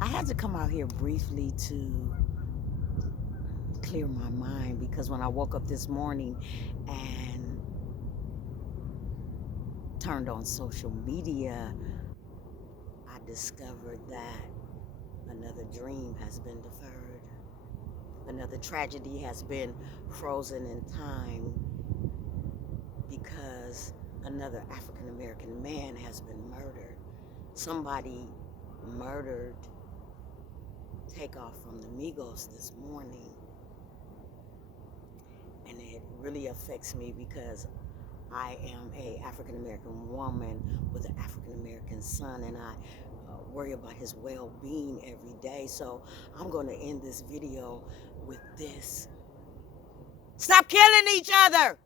I had to come out here briefly to clear my mind because when I woke up this morning and turned on social media, I discovered that another dream has been deferred. Another tragedy has been frozen in time because another African American man has been murdered. Somebody murdered Takeoff from the Migos this morning. And it really affects me because I am a African American woman with an African American son, and I worry about his well-being every day. So I'm going to end this video with this: stop killing each other.